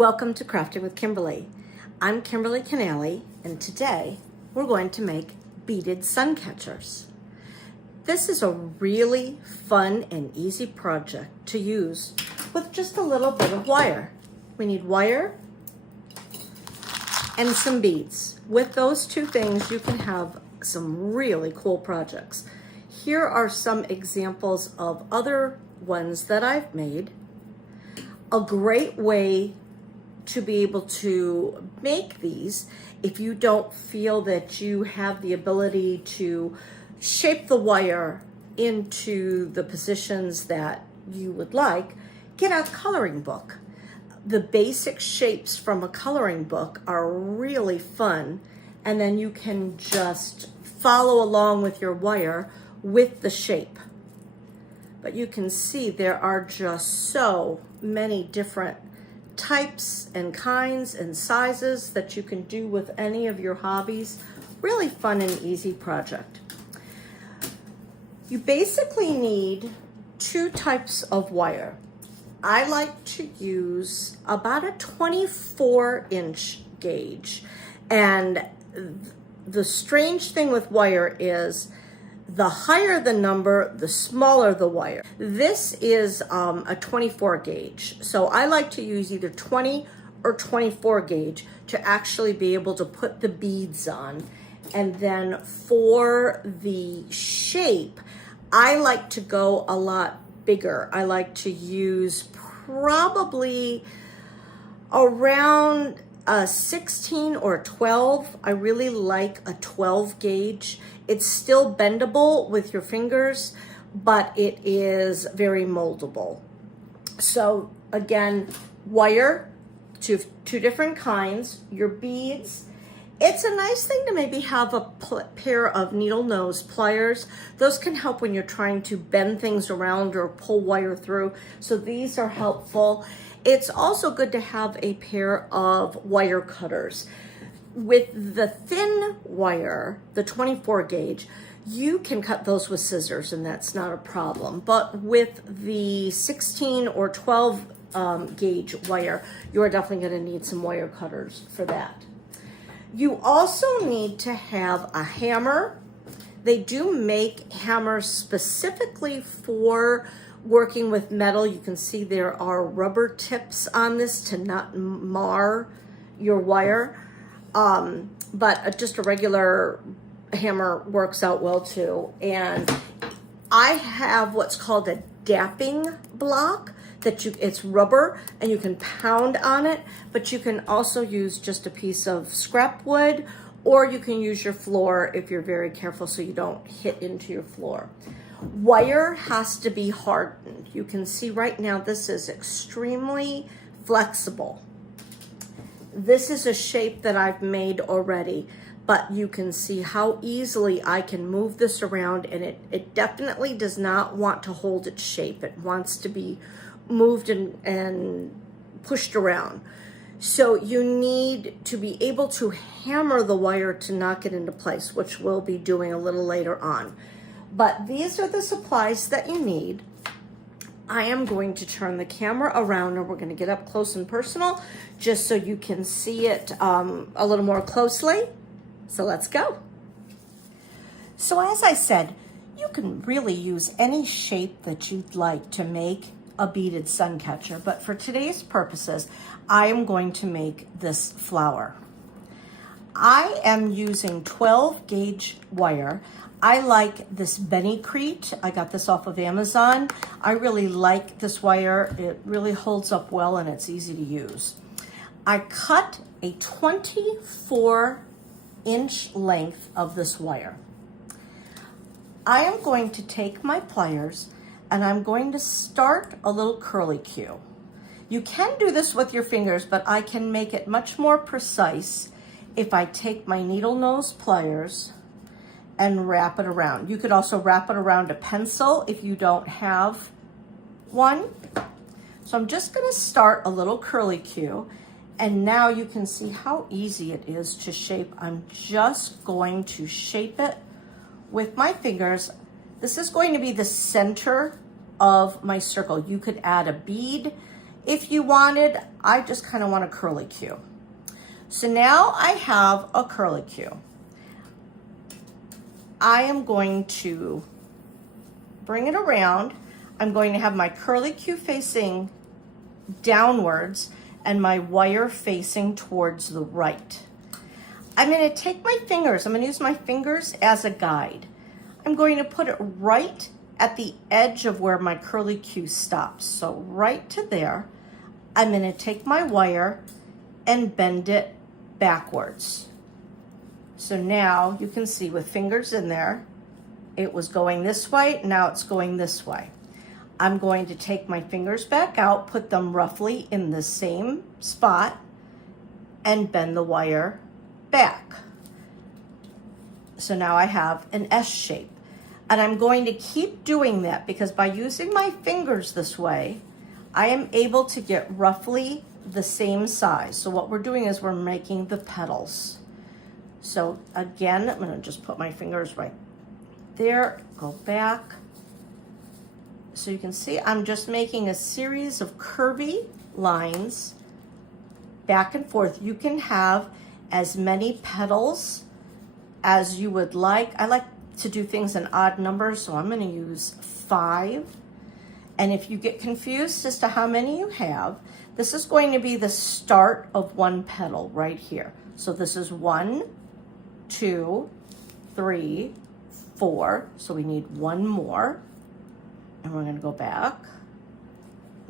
Welcome to Crafting with Kimberly. I'm Kimberly Canale, and today we're going to make beaded sun catchers. This is a really fun and easy project to use with just a little bit of wire. We need wire and some beads. With those two things, you can have some really cool projects. Here are some examples of other ones that I've made. A great way to be able to make these, if you don't feel that you have the ability to shape the wire into the positions that you would like, get a coloring book. The basic shapes from a coloring book are really fun, and then you can just follow along with your wire with the shape. But you can see there are just so many different types and kinds and sizes that you can do with any of your hobbies. Really fun and easy project. You basically need two types of wire. I like to use about a 24-inch gauge, and the strange thing with wire is the higher the number, the smaller the wire. This is a 24 gauge. So I like to use either 20 or 24 gauge to actually be able to put the beads on. And then for the shape, I like to go a lot bigger. I like to use probably around a 16 or 12. I really like a 12 gauge. It's still bendable with your fingers, but it is very moldable. So again, wire, two different kinds, your beads. It's a nice thing to maybe have a pair of needle nose pliers. Those can help when you're trying to bend things around or pull wire through. So these are helpful. It's also good to have a pair of wire cutters. With the thin wire, the 24 gauge, you can cut those with scissors and that's not a problem. But with the 16 or 12 gauge wire, you're definitely going to need some wire cutters for that. You also need to have a hammer. They do make hammers specifically for working with metal. You can see there are rubber tips on this to not mar your wire. But just a regular hammer works out well too. And I have what's called a dapping block that it's rubber and you can pound on it, but you can also use just a piece of scrap wood, or you can use your floor if you're very careful so you don't hit into your floor. Wire has to be hardened. You can see right now this is extremely flexible. This is a shape that I've made already, but you can see how easily I can move this around, and it definitely does not want to hold its shape. It wants to be moved and pushed around. So you need to be able to hammer the wire to knock it into place, which we'll be doing a little later on. But these are the supplies that you need. I am going to turn the camera around and we're going to get up close and personal just so you can see it a little more closely. So let's go. So as I said, you can really use any shape that you'd like to make a beaded sun catcher, but for today's purposes, I am going to make this flower. I am using 12 gauge wire. I like this Benicrete. I got this off of Amazon. I really like this wire. It really holds up well and it's easy to use. I cut a 24-inch length of this wire. I am going to take my pliers and I'm going to start a little curlicue. You can do this with your fingers, but I can make it much more precise if I take my needle nose pliers and wrap it around. You could also wrap it around a pencil if you don't have one. So I'm just gonna start a little curlicue, and now you can see how easy it is to shape. I'm just going to shape it with my fingers. This is going to be the center of my circle. You could add a bead, If you wanted, I just kind of want a curly Q. So now I have a curly Q. I am going to bring it around. I'm going to have my curly Q facing downwards and my wire facing towards the right. I'm going to take my fingers, I'm going to use my fingers as a guide. I'm going to put it right at the edge of where my curly Q stops. So right to there, I'm going to take my wire and bend it backwards. So now you can see with fingers in there, it was going this way, now it's going this way. I'm going to take my fingers back out, put them roughly in the same spot, and bend the wire back. So now I have an S shape. And I'm going to keep doing that because by using my fingers this way, I am able to get roughly the same size. So what we're doing is we're making the petals. So again, I'm going to just put my fingers right there, go back. So you can see I'm just making a series of curvy lines back and forth. You can have as many petals as you would like. I like to do things in odd numbers, so I'm going to use 5. And if you get confused as to how many you have, this is going to be the start of one petal right here. So this is 1, 2, 3, 4. So we need one more. And we're going to go back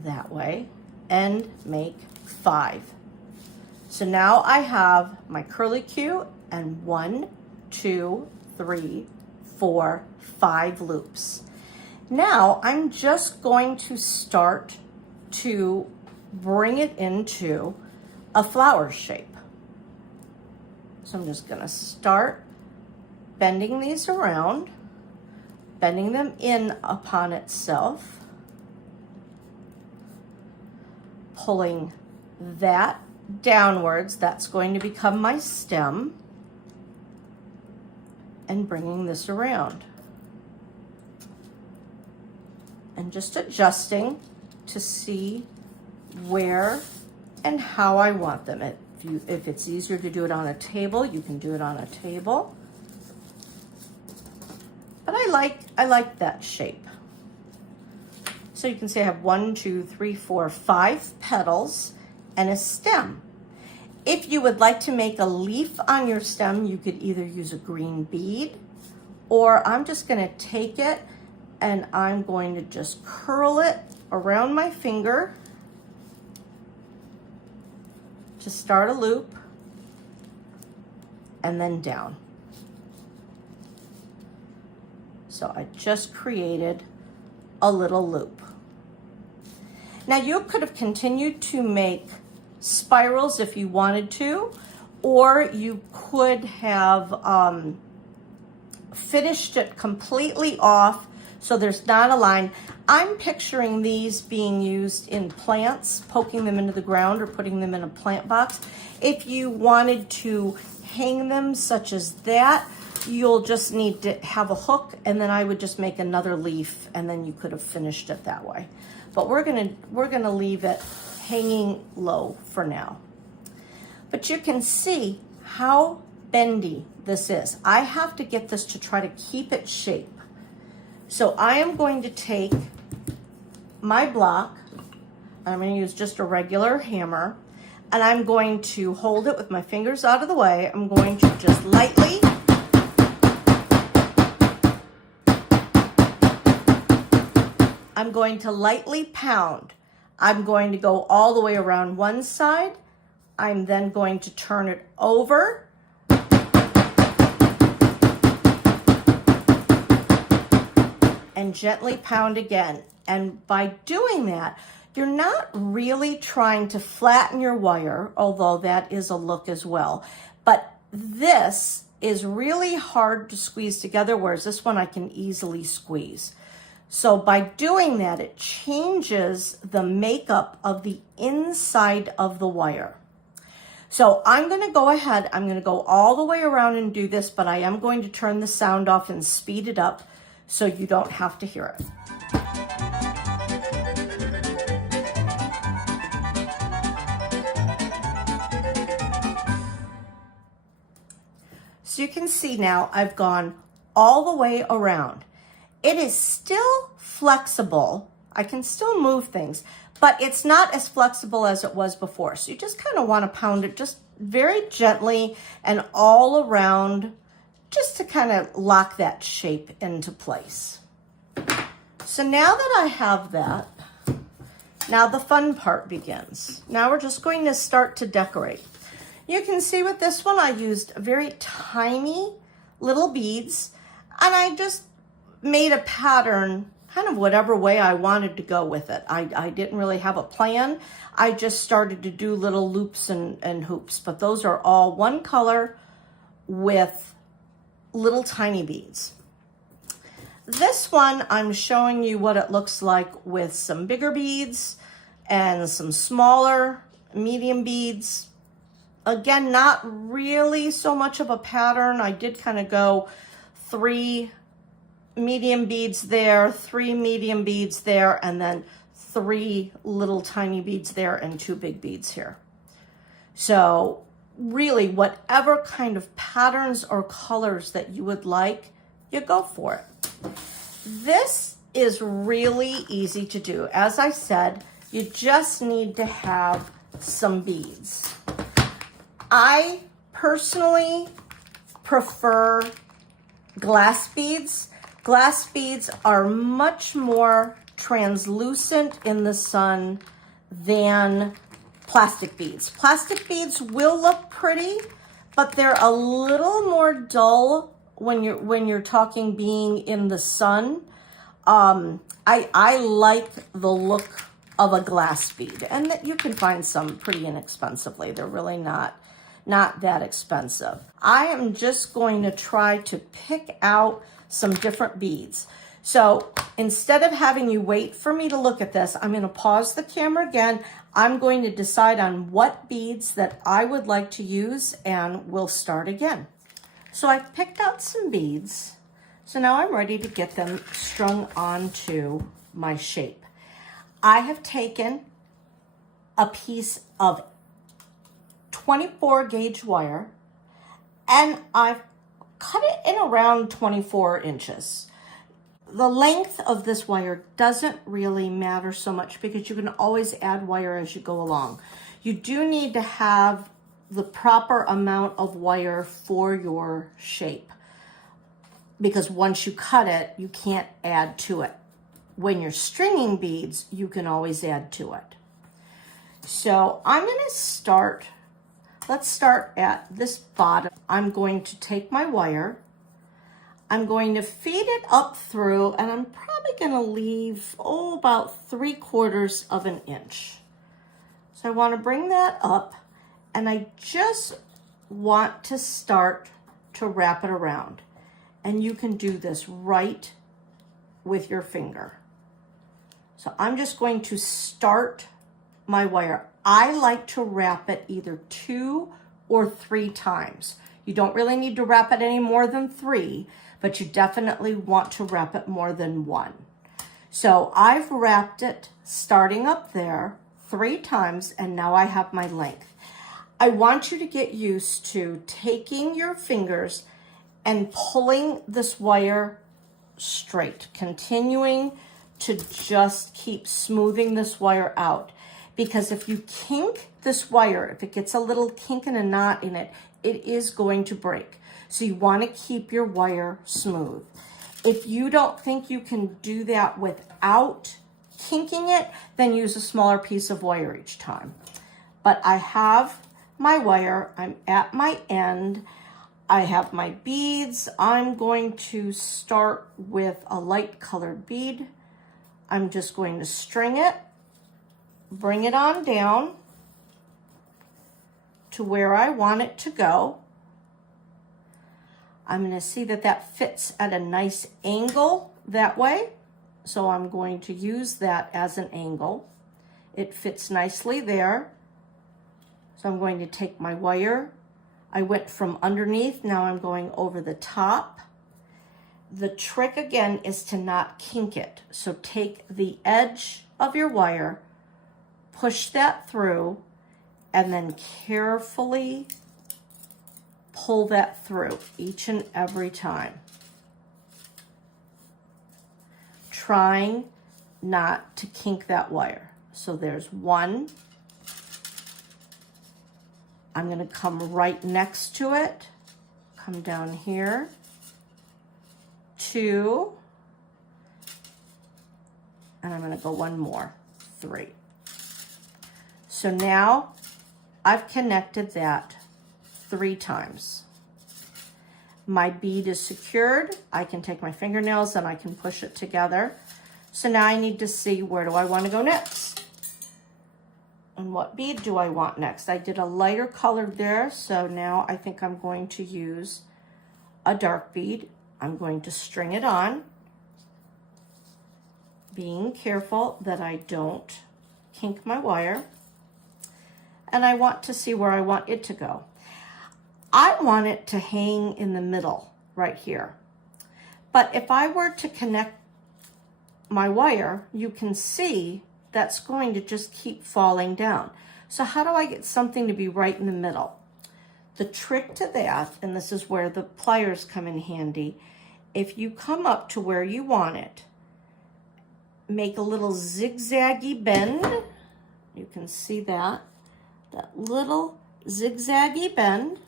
that way and make 5. So now I have my curly Q and 1, 2, 3, 4, 5 loops. Now I'm just going to start to bring it into a flower shape. So I'm just going to start bending these around, bending them in upon itself, pulling that downwards, that's going to become my stem, and bringing this around. And just adjusting to see where and how I want them. If it's easier to do it on a table, you can do it on a table. But I like that shape. So you can see I have 1, 2, 3, 4, 5 petals and a stem. If you would like to make a leaf on your stem, you could either use a green bead, or I'm just going to take it and I'm going to just curl it around my finger to start a loop and then down. So I just created a little loop. Now you could have continued to make spirals if you wanted to, or you could have finished it completely off so there's not a line. I'm picturing these being used in plants, poking them into the ground or putting them in a plant box. If you wanted to hang them such as that, you'll just need to have a hook, and then I would just make another leaf, and then you could have finished it that way. But we're gonna leave it hanging low for now. But you can see how bendy this is. I have to get this to try to keep its shape. So I am going to take my block, I'm going to use just a regular hammer, and I'm going to hold it with my fingers out of the way. I'm going to just lightly pound. I'm going to go all the way around one side. I'm then going to turn it over. And gently pound again. And by doing that, you're not really trying to flatten your wire, although that is a look as well. But this is really hard to squeeze together, whereas this one I can easily squeeze. So by doing that, it changes the makeup of the inside of the wire. So I'm going to go ahead, I'm going to go all the way around and do this, but I am going to turn the sound off and speed it up so you don't have to hear it. So you can see now I've gone all the way around. It is still flexible. I can still move things, but it's not as flexible as it was before. So you just kind of want to pound it just very gently and all around, just to kind of lock that shape into place. So now that I have that, now the fun part begins. Now we're just going to start to decorate. You can see with this one, I used very tiny little beads, and I just made a pattern kind of whatever way I wanted to go with it. I didn't really have a plan. I just started to do little loops and hoops, but those are all one color with little tiny beads. This one, I'm showing you what it looks like with some bigger beads and some smaller medium beads. Again, not really so much of a pattern. I did kind of go 3 medium beads there, 3 medium beads there, and then 3 little tiny beads there and 2 big beads here. So really, whatever kind of patterns or colors that you would like, you go for it. This is really easy to do. As I said, you just need to have some beads. I personally prefer glass beads. Glass beads are much more translucent in the sun than plastic beads. Plastic beads will look pretty, but they're a little more dull when you're talking being in the sun. I like the look of a glass bead, and that you can find some pretty inexpensively. They're really not that expensive. I am just going to try to pick out some different beads. So instead of having you wait for me to look at this, I'm going to pause the camera again. I'm going to decide on what beads that I would like to use, and we'll start again. So I've picked out some beads. So now I'm ready to get them strung onto my shape. I have taken a piece of 24 gauge wire, and I've cut it in around 24 inches. The length of this wire doesn't really matter so much because you can always add wire as you go along. You do need to have the proper amount of wire for your shape, because once you cut it, you can't add to it. When you're stringing beads, you can always add to it. So I'm going to start, let's start at this bottom. I'm going to take my wire, I'm going to feed it up through, and I'm probably going to leave, about 3/4 of an inch. So I want to bring that up, and I just want to start to wrap it around. And you can do this right with your finger. So I'm just going to start my wire. I like to wrap it either 2 or 3 times. You don't really need to wrap it any more than 3, but you definitely want to wrap it more than 1. So I've wrapped it starting up there 3 times, and now I have my length. I want you to get used to taking your fingers and pulling this wire straight, continuing to just keep smoothing this wire out. Because if you kink this wire, if it gets a little kink and a knot in it, it is going to break. So you want to keep your wire smooth. If you don't think you can do that without kinking it, then use a smaller piece of wire each time. But I have my wire, I'm at my end, I have my beads. I'm going to start with a light colored bead. I'm just going to string it, bring it on down to where I want it to go. I'm going to see that that fits at a nice angle that way. So I'm going to use that as an angle. It fits nicely there. So I'm going to take my wire. I went from underneath, now I'm going over the top. The trick again is to not kink it. So take the edge of your wire, push that through, and then carefully pull that through each and every time. Trying not to kink that wire. So there's one. I'm going to come right next to it, come down here, 2, and I'm going to go one more, 3. So now I've connected that 3 times. My bead is secured. I can take my fingernails and I can push it together. So now I need to see, where do I want to go next? And what bead do I want next? I did a lighter color there, so now I think I'm going to use a dark bead. I'm going to string it on, being careful that I don't kink my wire. And I want to see where I want it to go. I want it to hang in the middle right here. But if I were to connect my wire, you can see that's going to just keep falling down. So how do I get something to be right in the middle? The trick to that, and this is where the pliers come in handy, if you come up to where you want it, make a little zigzaggy bend. You can see that little zigzaggy bend.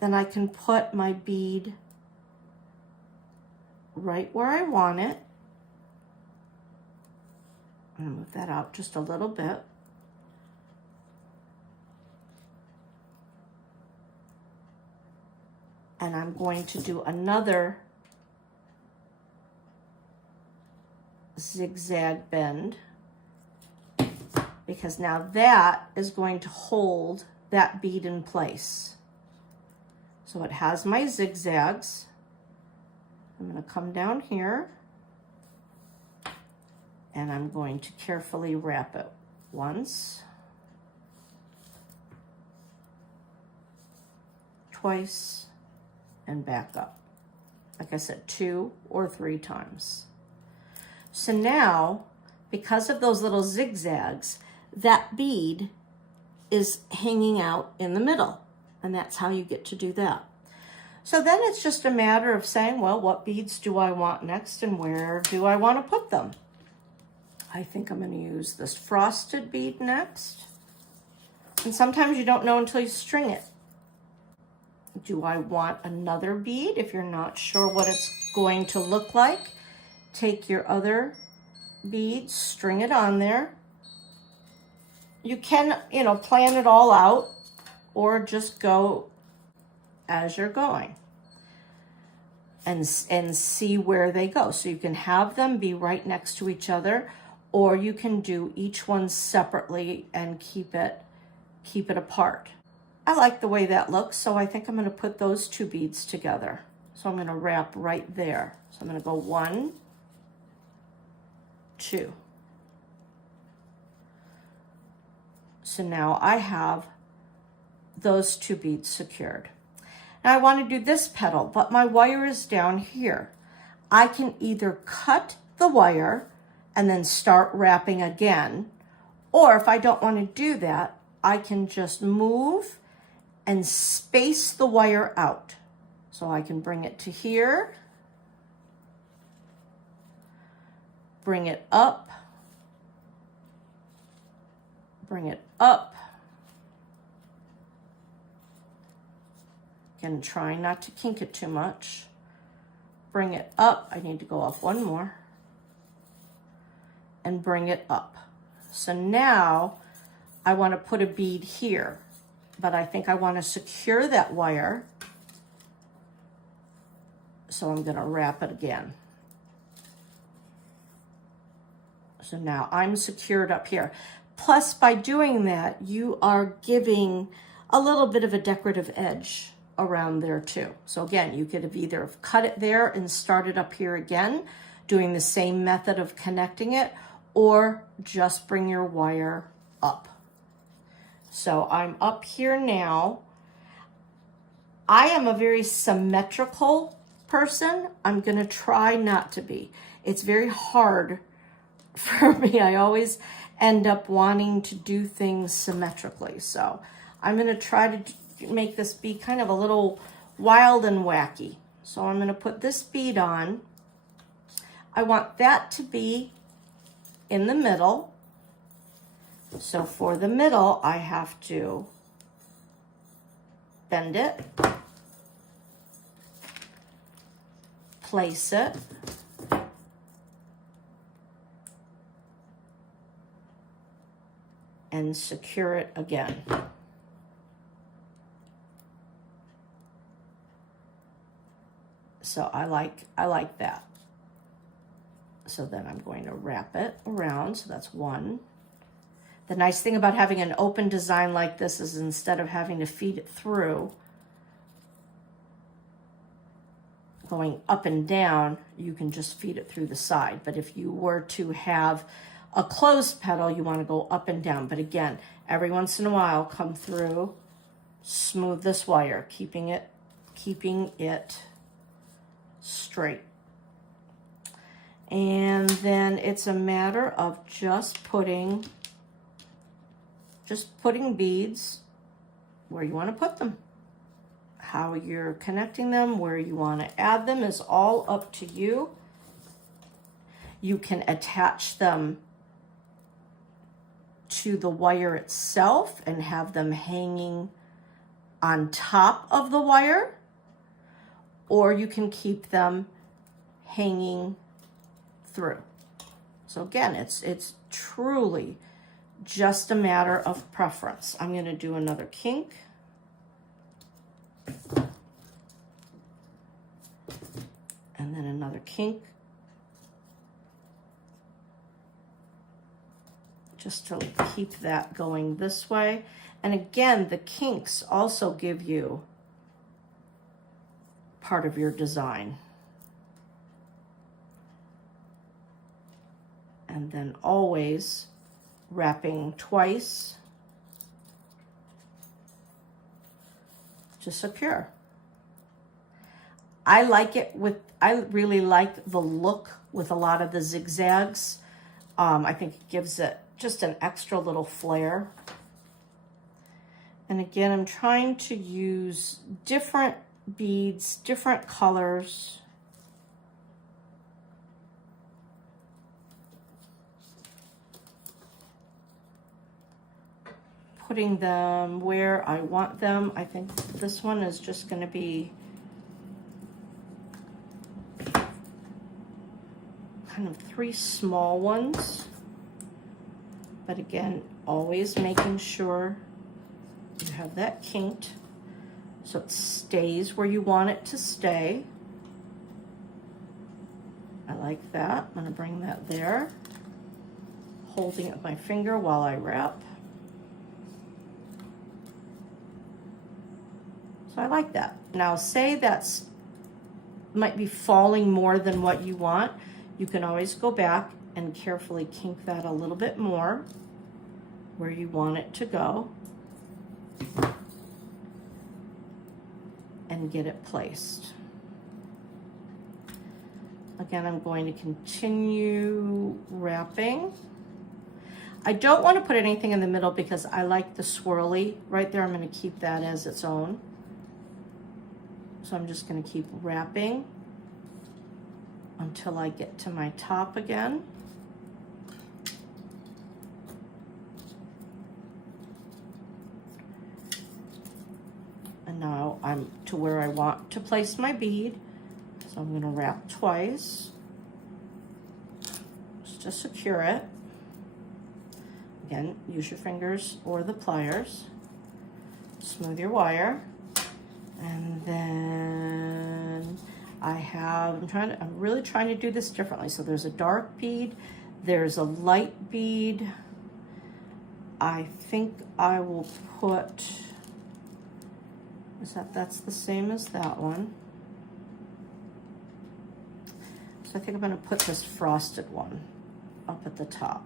Then I can put my bead right where I want it. I'm gonna move that out just a little bit. And I'm going to do another zigzag bend, because now that is going to hold that bead in place. So it has my zigzags. I'm going to come down here and I'm going to carefully wrap it once, twice, and back up. Like I said, 2 or 3 times. So now, because of those little zigzags, that bead is hanging out in the middle. And that's how you get to do that. So then it's just a matter of saying, well, what beads do I want next and where do I want to put them? I think I'm going to use this frosted bead next. And sometimes you don't know until you string it. Do I want another bead? If you're not sure what it's going to look like, take your other bead, string it on there. You can, plan it all out or just go as you're going and see where they go. So you can have them be right next to each other, or you can do each one separately and keep it apart. I like the way that looks, so I think I'm going to put those 2 beads together. So I'm going to wrap right there. So I'm going to go 1, 2. So now I have those 2 beads secured. Now I want to do this petal, but my wire is down here. I can either cut the wire and then start wrapping again, or if I don't want to do that, I can just move and space the wire out. So I can bring it to here, bring it up, bring it up. Again, trying not to kink it too much. Bring it up. I need to go off one more. And bring it up. So now I want to put a bead here, but I think I want to secure that wire. So I'm going to wrap it again. So now I'm secured up here. Plus, by doing that, you are giving a little bit of a decorative edge around there too. So again, you could have either cut it there and started up here again, doing the same method of connecting it, or just bring your wire up. So I'm up here now. I am a very symmetrical person. I'm going to try not to be. It's very hard for me. I always end up wanting to do things symmetrically. So I'm going to try to make this be kind of a little wild and wacky. So I'm going to put this bead on. I want that to be in the middle. So for the middle, I have to bend it, place it, and secure it again. So I like that. So then I'm going to wrap it around. So that's one. The nice thing about having an open design like this is instead of having to feed it through, going up and down, you can just feed it through the side. But if you were to have a closed petal, you want to go up and down. But again, every once in a while, come through, smooth this wire, keeping it straight. And then it's a matter of just putting beads where you want to put them. How you're connecting them, where you want to add them is all up to you. You can attach them to the wire itself and have them hanging on top of the wire, or you can keep them hanging through. So again, it's truly just a matter of preference. I'm going to do another kink. And then another kink. Just to keep that going this way. And again, the kinks also give you part of your design. And then always wrapping twice to secure. I really like the look with a lot of the zigzags. I think it gives it just an extra little flair. And again, I'm trying to use different beads, different colors. Putting them where I want them. I think this one is just going to be kind of 3 small ones. But again, always making sure you have that kinked so it stays where you want it to stay. I like that. I'm going to bring that there, holding it with my finger while I wrap. So I like that. Now say that's might be falling more than what you want. You can always go back and carefully kink that a little bit more where you want it to go and get it placed. Again, I'm going to continue wrapping. I don't want to put anything in the middle because I like the swirly right there. I'm going to keep that as its own. So I'm just going to keep wrapping until I get to my top again. And now I'm to where I want to place my bead. So I'm going to wrap twice just to secure it. Again, use your fingers or the pliers. Smooth your wire. And then I'm really trying to do this differently. So there's a dark bead, there's a light bead. I think I will put, that's the same as that one. So I think I'm gonna put this frosted one up at the top.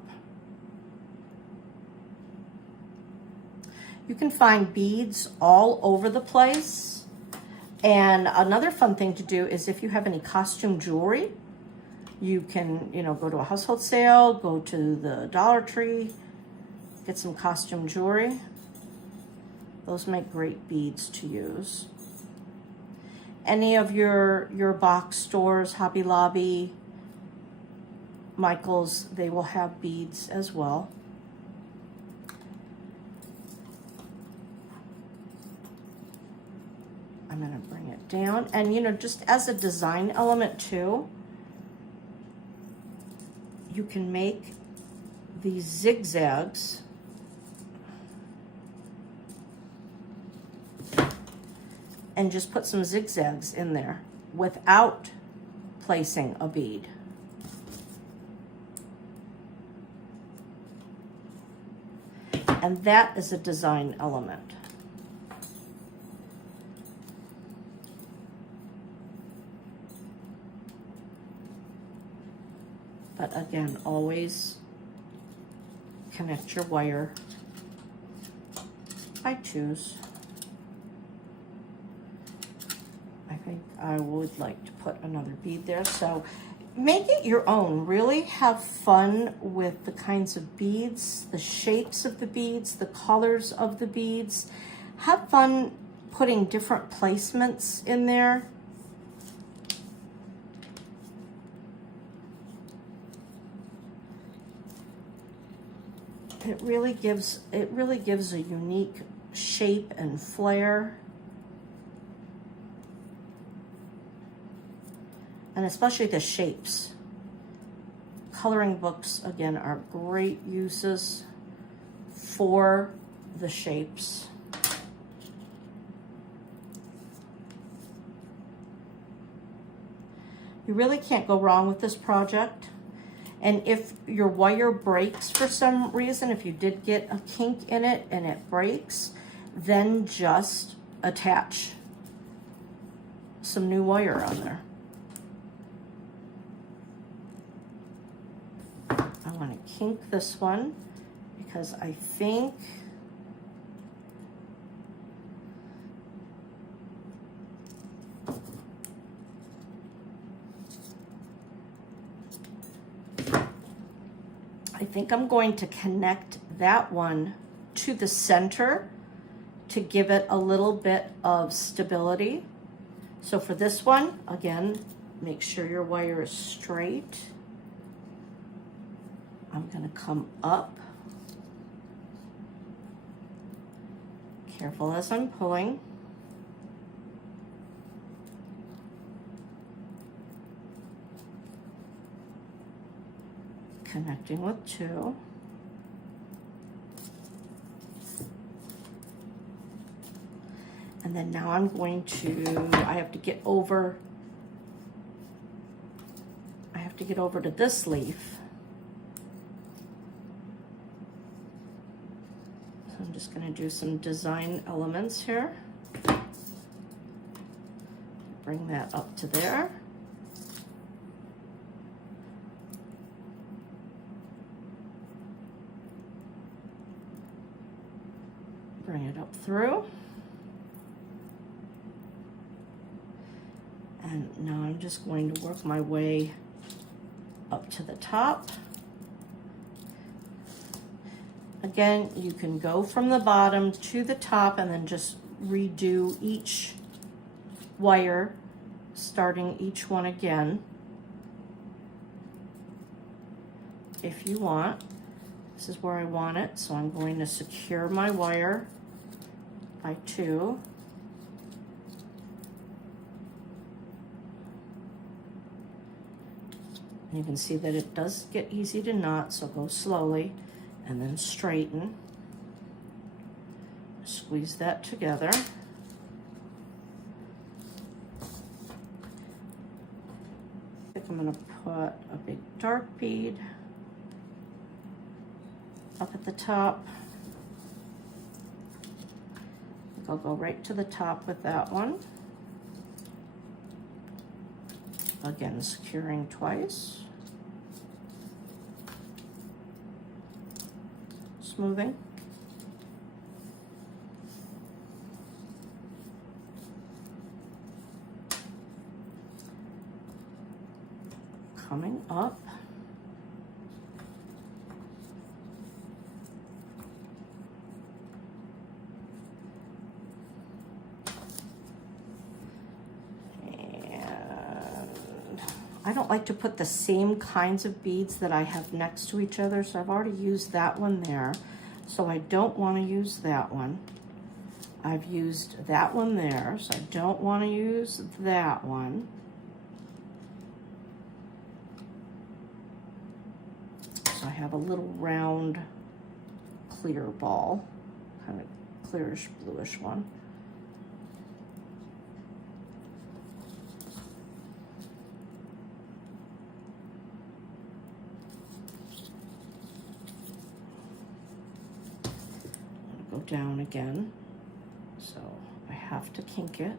You can find beads all over the place. And another fun thing to do is if you have any costume jewelry, you can, go to a household sale, go to the Dollar Tree, get some costume jewelry. Those make great beads to use. Any of your box stores, Hobby Lobby, Michael's, they will have beads as well. I'm going to bring it down. And, you know, just as a design element too, you can make these zigzags and just put some zigzags in there without placing a bead. And that is a design element. But again, always connect your wire by twos. I think I would like to put another bead there. So make it your own. Really have fun with the kinds of beads, the shapes of the beads, the colors of the beads. Have fun putting different placements in there. It really gives a unique shape and flair. And especially the shapes. Coloring books, again, are great uses for the shapes. You really can't go wrong with this project. And if your wire breaks for some reason, if you did get a kink in it and it breaks, then just attach some new wire on there. I want to kink this one because I think I'm going to connect that one to the center to give it a little bit of stability. So for this one, again, make sure your wire is straight. I'm going to come up. Careful as I'm pulling. Connecting with two. And then now I'm going to, I have to get over to this leaf. So I'm just going to do some design elements here. Bring that up to there. Bring it up through. And now I'm just going to work my way up to the top. Again, you can go from the bottom to the top and then just redo each wire, starting each one again if you want. This is where I want it, so I'm going to secure my wire by two. And you can see that it does get easy to knot, so go slowly and then straighten. Squeeze that together. I think I'm going to put a big dark bead up at the top. I think I'll go right to the top with that one. Again, securing twice. Smoothing. Coming up. don't like to put the same kinds of beads that I have next to each other, so I've already used that one there. So I don't want to use that one. I've used that one there, so I don't want to use that one. So I have a little round clear ball, kind of clearish bluish one. Go down again, so I have to kink it.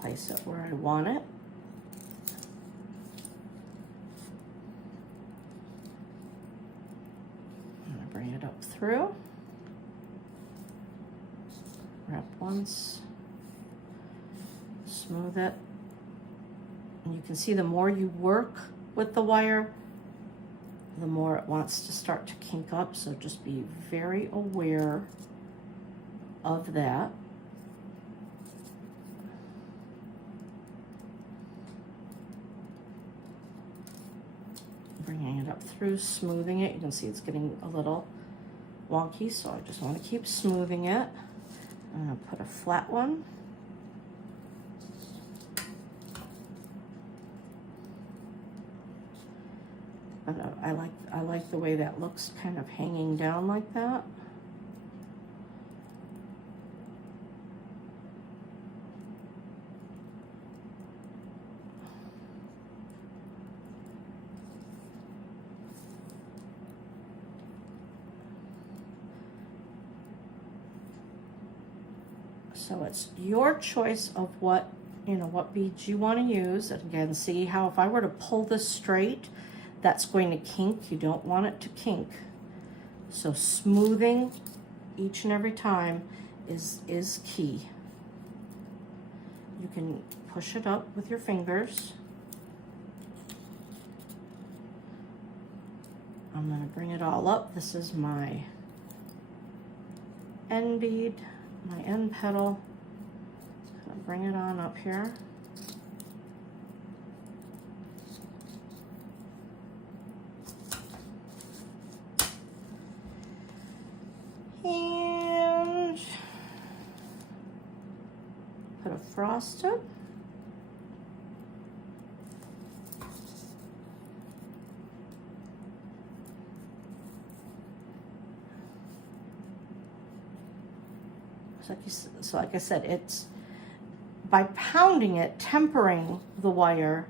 Place it where I want it. I'm gonna bring it up through. Wrap once, smooth it. And you can see the more you work with the wire, the more it wants to start to kink up, so just be very aware of that. Bringing it up through, smoothing it. You can see it's getting a little wonky, so I just want to keep smoothing it. I'm going to put a flat one. I like the way that looks, kind of hanging down like that. So it's your choice of what, what beads you want to use. And again, see how if I were to pull this straight, that's going to kink. You don't want it to kink. So smoothing each and every time is key. You can push it up with your fingers. I'm going to bring it all up. This is my end bead, my end petal. I'm going to bring it on up here. And put a frosted. So like I said, it's by pounding it, tempering the wire,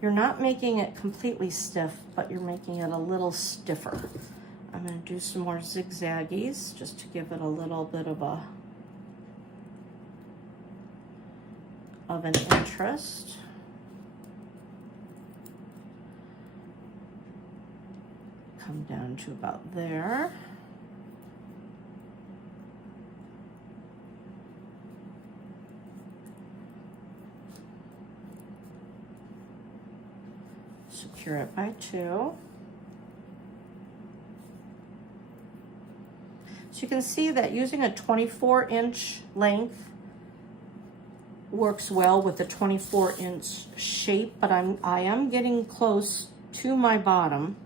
you're not making it completely stiff, but you're making it a little stiffer. I'm going to do some more zigzaggies just to give it a little bit of an interest. Come down to about there. Secure it by 2. So you can see that using a 24-inch length works well with the 24-inch shape, but I am getting close to my bottom.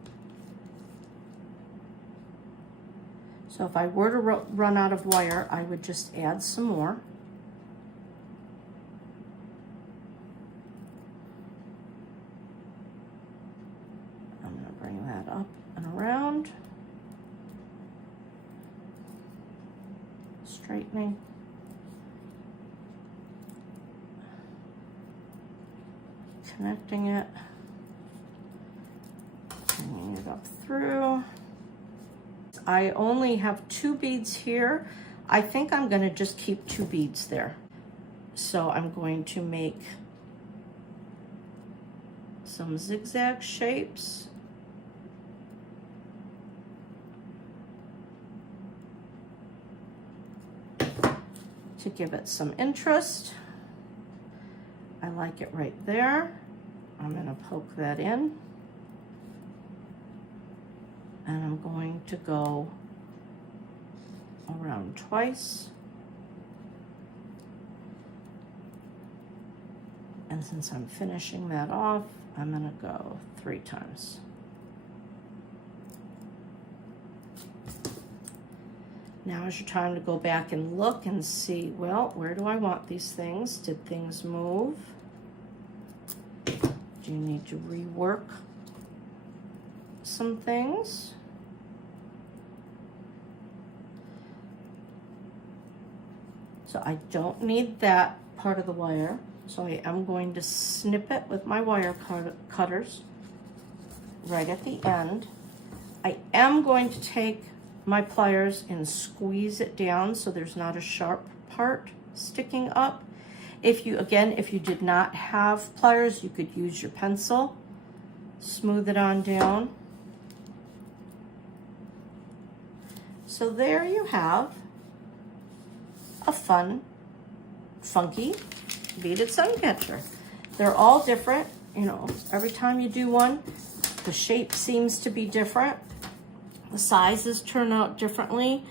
So if I were to run out of wire, I would just add some more. I'm going to bring that up and around. Straightening. Connecting it. Bringing it up through. I only have 2 beads here. I think I'm going to just keep 2 beads there. So I'm going to make some zigzag shapes. To give it some interest. I like it right there. I'm going to poke that in. And I'm going to go around twice. And since I'm finishing that off, I'm gonna go 3 times. Now is your time to go back and look and see, well, where do I want these things? Did things move? Do you need to rework some things? So I don't need that part of the wire. So I am going to snip it with my wire cutters right at the end. I am going to take my pliers and squeeze it down so there's not a sharp part sticking up. If you did not have pliers, you could use your pencil. Smooth it on down. So there you have a fun, funky beaded suncatcher. They're all different, you know, every time you do one, the shape seems to be different. The sizes turn out differently,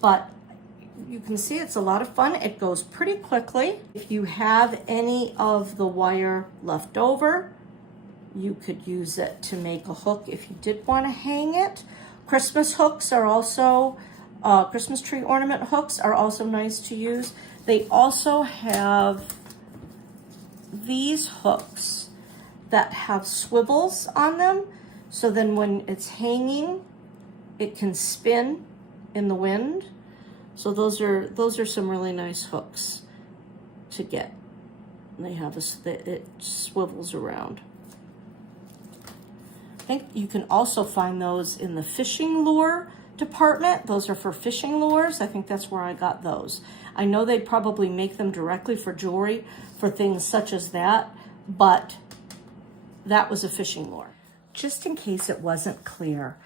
but you can see it's a lot of fun. It goes pretty quickly. If you have any of the wire left over, you could use it to make a hook if you did want to hang it. Christmas hooks are also, Christmas tree ornament hooks are also nice to use. They also have these hooks that have swivels on them, so then when it's hanging, it can spin in the wind. So those are some really nice hooks to get. And they have it swivels around. I think you can also find those in the fishing lure department. Those are for fishing lures. I think that's where I got those. I know they'd probably make them directly for jewelry for things such as that, but that was a fishing lure. Just in case it wasn't clear,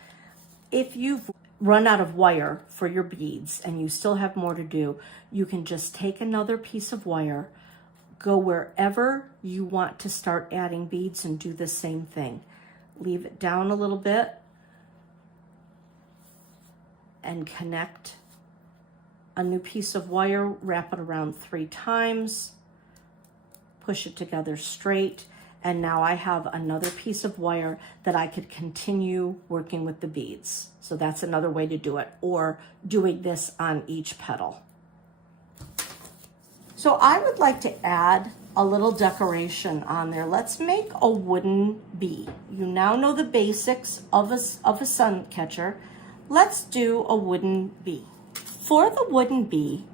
if you've run out of wire for your beads and you still have more to do, you can just take another piece of wire, go wherever you want to start adding beads and do the same thing. Leave it down a little bit and connect a new piece of wire, wrap it around 3 times, push it together straight, and now I have another piece of wire that I could continue working with the beads. So that's another way to do it, or doing this on each petal. So I would like to add a little decoration on there. Let's make a wooden bee. You now know the basics of a sun catcher. Let's do a wooden bee. For the wooden bee,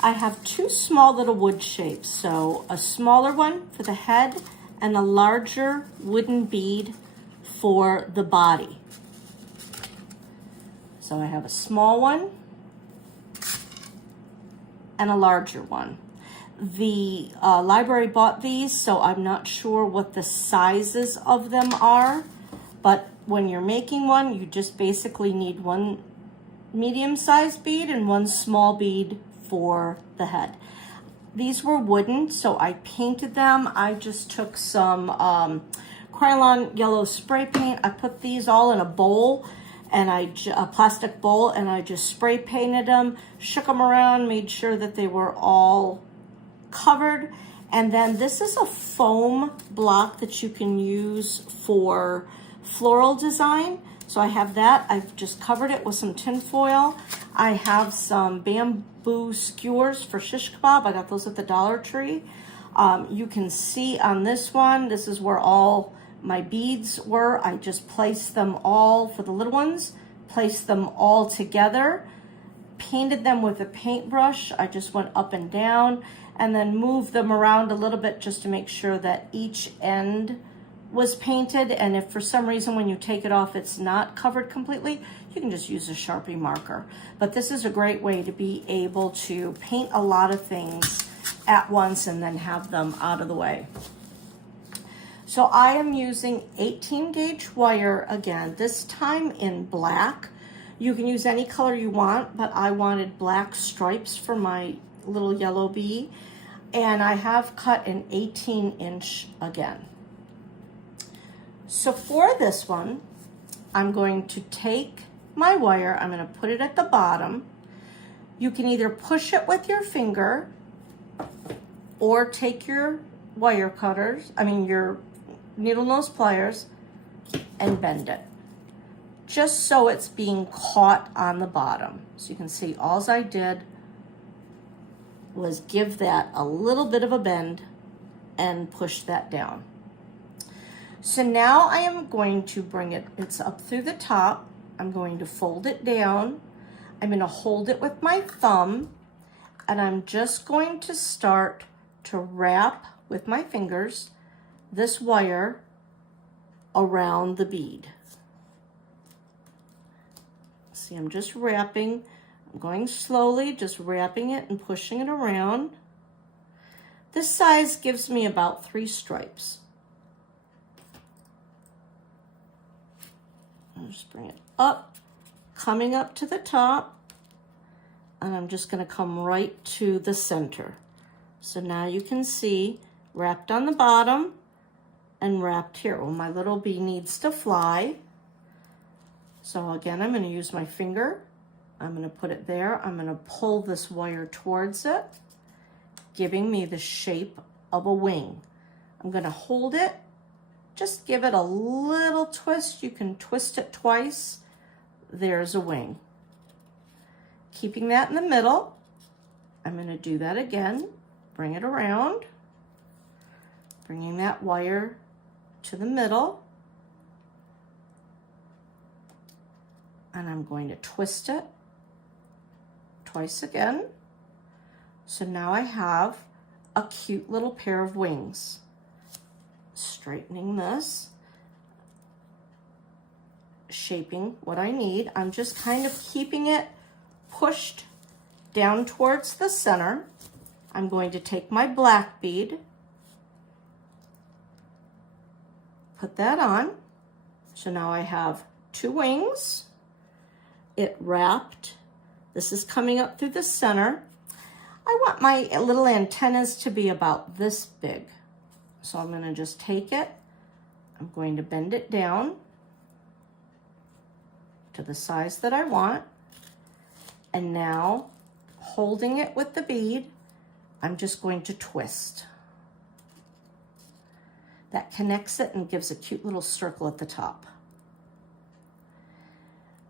I have 2 small little wood shapes. So a smaller one for the head and a larger wooden bead for the body. So I have a small one and a larger one. The library bought these, so I'm not sure what the sizes of them are, but when you're making one, you just basically need 1 medium-sized bead and 1 small bead for the head. These were wooden, so I painted them. I just took some Krylon yellow spray paint. I put these all in a bowl, and a plastic bowl, and I just spray painted them, shook them around, made sure that they were all covered. And then this is a foam block that you can use for floral design. So I have that. I've just covered it with some tin foil. I have some bamboo skewers for shish kebab. I got those at the Dollar Tree. You can see on this one, this is where all my beads were. I just placed them all, for the little ones, placed them all together, painted them with a paintbrush. I just went up and down and then moved them around a little bit just to make sure that each end was painted. And if for some reason when you take it off it's not covered completely, you can just use a Sharpie marker. But this is a great way to be able to paint a lot of things at once and then have them out of the way. So I am using 18 gauge wire again, this time in black. You can use any color you want, but I wanted black stripes for my little yellow bee. And I have cut an 18-inch again. So for this one, I'm going to take my wire, I'm going to put it at the bottom. You can either push it with your finger or take your wire cutters, your needle nose pliers, and bend it. Just so it's being caught on the bottom. So you can see all I did was give that a little bit of a bend and push that down. So now I am going to bring it's up through the top. I'm going to fold it down. I'm going to hold it with my thumb, and I'm just going to start to wrap with my fingers this wire around the bead. See, I'm just wrapping. I'm going slowly, just wrapping it and pushing it around. This size gives me about 3 stripes. I'll just bring it up, coming up to the top, and I'm just going to come right to the center. So now you can see wrapped on the bottom and wrapped here. Well, my little bee needs to fly. So again, I'm going to use my finger. I'm going to put it there. I'm going to pull this wire towards it, giving me the shape of a wing. I'm going to hold it. Just give it a little twist. You can twist it twice. There's a wing. Keeping that in the middle. I'm going to do that again. Bring it around. Bringing that wire to the middle. And I'm going to twist it twice again. So now I have a cute little pair of wings. Straightening this, shaping what I need. I'm just kind of keeping it pushed down towards the center. I'm going to take my black bead, put that on. So now I have 2 wings. It wrapped. This is coming up through the center. I want my little antennas to be about this big. So I'm going to just take it. I'm going to bend it down to the size that I want. And now, holding it with the bead, I'm just going to twist. That connects it and gives a cute little circle at the top.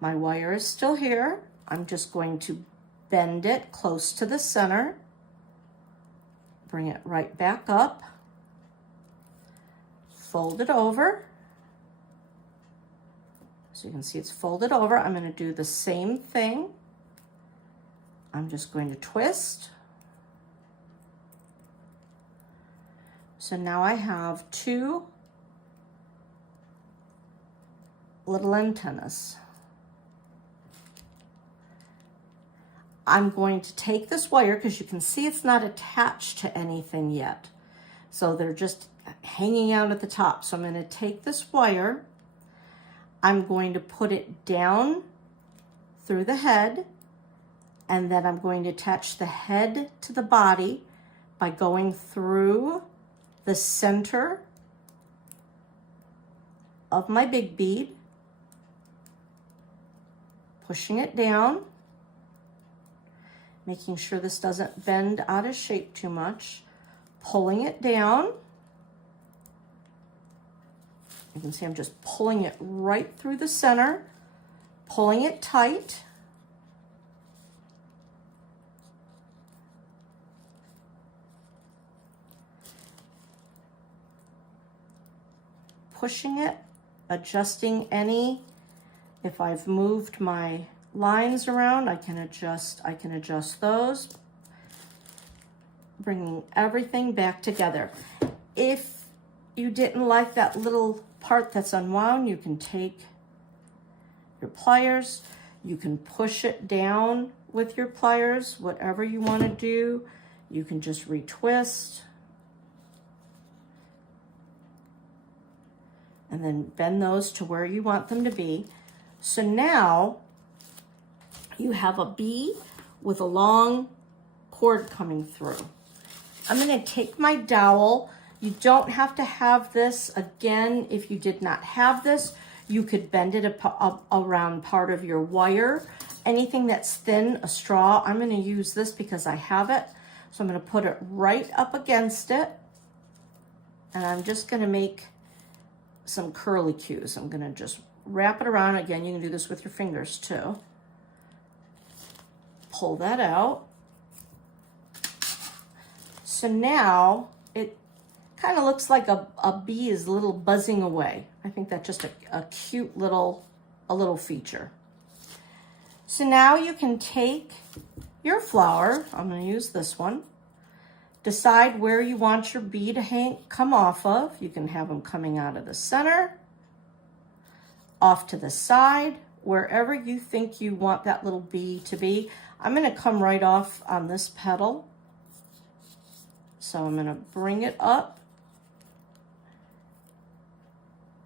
My wire is still here. I'm just going to bend it close to the center. Bring it right back up. Fold it over. So you can see it's folded over. I'm going to do the same thing. I'm just going to twist. So now I have 2 little antennas. I'm going to take this wire, because you can see it's not attached to anything yet. So they're just hanging out at the top. So I'm going to take this wire, I'm going to put it down through the head, and then I'm going to attach the head to the body by going through the center of my big bead, pushing it down, making sure this doesn't bend out of shape too much, pulling it down. You can see I'm just pulling it right through the center, pulling it tight. Pushing it, adjusting if I've moved my lines around, I can adjust those, bringing everything back together. If you didn't like that little part that's unwound, you can take your pliers, you can push it down with your pliers, whatever you want to do. You can just retwist and then bend those to where you want them to be. So now you have a bee with a long cord coming through. I'm going to take my dowel. You don't have to have this. Again, if you did not have this, you could bend it around part of your wire. Anything that's thin, a straw, I'm going to use this because I have it. So I'm going to put it right up against it. And I'm just gonna make some curly cues. I'm gonna just wrap it around. Again, you can do this with your fingers too. Pull that out. So now it kind of looks like a bee is a little buzzing away. I think that's just a cute little feature. So now you can take your flower, I'm going to use this one, decide where you want your bee to come off of. You can have them coming out of the center, off to the side, wherever you think you want that little bee to be. I'm going to come right off on this petal. So I'm going to bring it up.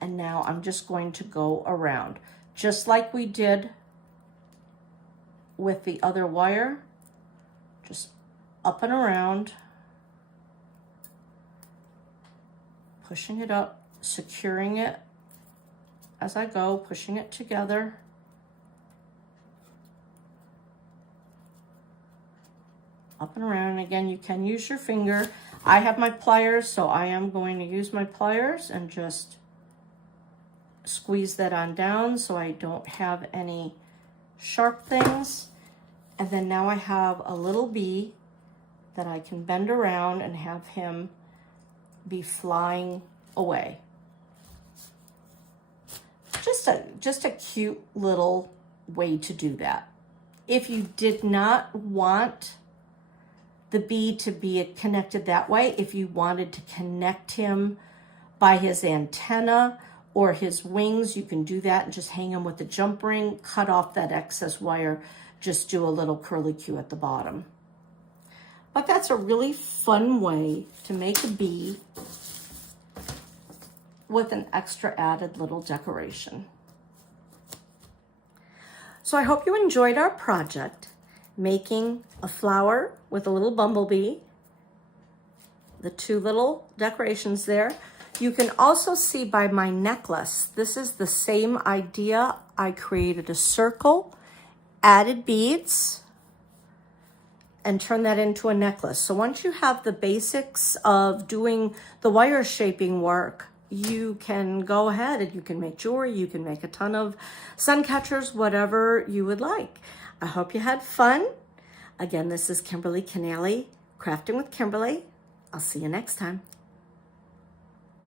And now I'm just going to go around, just like we did with the other wire, just up and around, pushing it up, securing it as I go, pushing it together. Up and around. And again, you can use your finger. I have my pliers, so I am going to use my pliers and just squeeze that on down so I don't have any sharp things. And then now I have a little bee that I can bend around and have him be flying away. Just a cute little way to do that. If you did not want the bee to be connected that way, if you wanted to connect him by his antenna or his wings, you can do that and just hang him with the jump ring, cut off that excess wire, just do a little curly cue at the bottom. But that's a really fun way to make a bee with an extra added little decoration. So I hope you enjoyed our project, making a flower with a little bumblebee, the two little decorations there. You can also see by my necklace, this is the same idea. I created a circle, added beads, and turned that into a necklace. So once you have the basics of doing the wire shaping work, you can go ahead and you can make jewelry, you can make a ton of sun catchers, whatever you would like. I hope you had fun. Again, this is Kimberly Canale, Crafting with Kimberly. I'll see you next time.